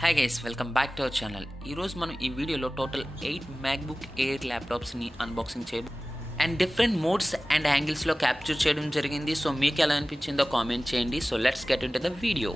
Hi guys, welcome back to our channel. ఈరోజు మనం ఈ వీడియోలో టోటల్ 8 మ్యాక్బుక్ ఎయిర్ ల్యాప్టాప్స్ని అన్బాక్సింగ్ చేయడం and different modes and యాంగిల్స్లో capture చేయడం జరిగింది. సో మీకు ఎలా అనిపించిందో కామెంట్ చేయండి. So let's get into the video.